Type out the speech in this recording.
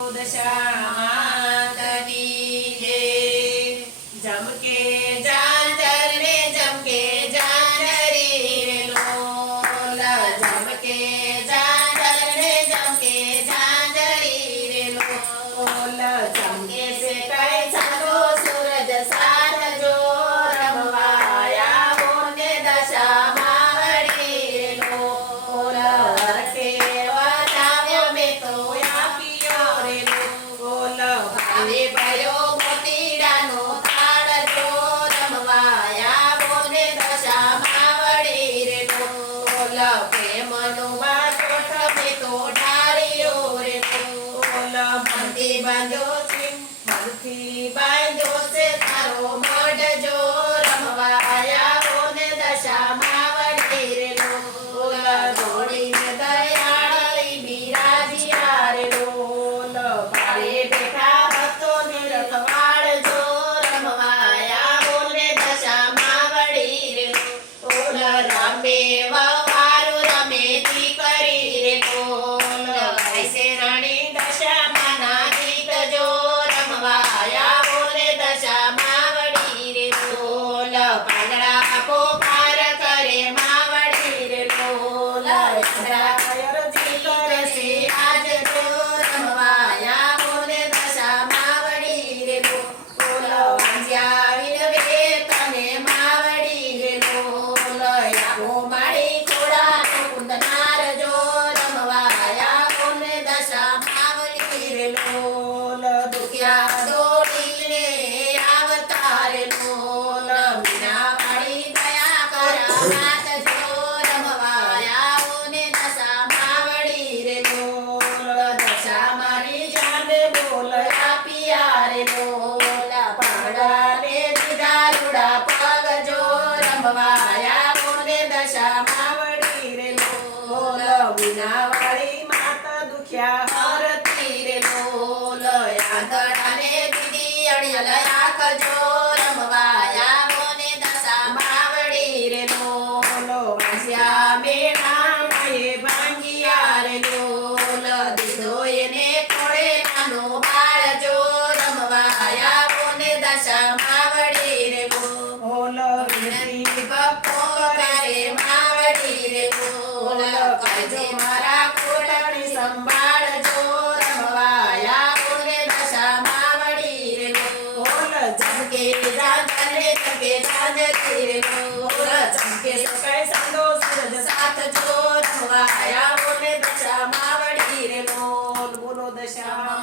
દશામાતની જય. જમકે ઝાંઝર ને જમકે ઝાંઝરી રે લોલ. જમકે ઝાંઝર ને જમકે ઝાંઝરી રે લોલ. જમકે સે કઈ સારો સૂરજ સાથ જો રમવા આવો ને દશામાં વળી રે લોલ. હરકે વધાવ્યો મેં તો આપ્યો રે લોલ. ભાવે ભયો મોતીડાનો થાળ જો રમવા આવો ને દશામાં વળી રે લોલ. પ્રેમનું વાટોટ મેં તો ઢાળ્યો રે લોલ. મનથી બાંધ્યો છે મનથી બાંધ્યો છે તારો મઢ જો રમવા આવો ને દશામાં વળી રે લોલ. દોડીને દયાળી બિરાજ્યા રે લોલ. ભારે બેઠા ભક્તોને રખવાડ જો રમવા આવો ને દશામાં વળી રે લોલ. રમે વવારું રમે દીકરી રે લોલ. ગાય છે રાણી દશામાના ગીત જો રમવા આવો ને દશામાં વળી રે લોલ. પાંદડા પોકાર કરે માવડી રે લોલ. અરજી કરશે આજ જો રમવા આવો ને દશામાં વળી રે લોલ. વાંજ્યા વિનવે તને માવડી રે લોલ. આવો મારી ખોડાનો કુંદનાર જો રમવા આવો ને દશામાં વળી રે લોલ. દુખિયા દોડીને આવતા રે લોલ. મીનાવાળી દયા કરા નાથ જો રમવા આવો ને દશામાં વળી રે લોલ. દશામાની જાને બોલ આપ્યા રે લોલ. પાંગડાને દીધા રૂડા પગ જો રમવા આવો ને દશામાં વળી રે લોલ. મીનાવાળી માતા દુખ્યા હરતી રે લોલ. આંધળાને દીધી અડિયલ આંખ જો રમવા આવો ને દશામાં વળી રે લોલ. વાંસ્યા મેણા માએ ભાંગ્યા રે લોલ. દીધો એને ખોળે નાનો બાળ જો રમવા આવો ને દશામાં વળી રે લોલ. વિનતી ભક્તો કરે માવડી રે લોલ. કરજો મારા ખોળાની સંભાળ જો રમવા આવો ને દશામાં વળી રે લોલ. જમકે ઝાંઝર ને જમકે ઝાંઝરી રે લોલ. ચમકે સકાય સાંધો સૂરજ સાથ જો રમવા આવો ને દશામાં વળી રે લોલ. બોલો દશામાં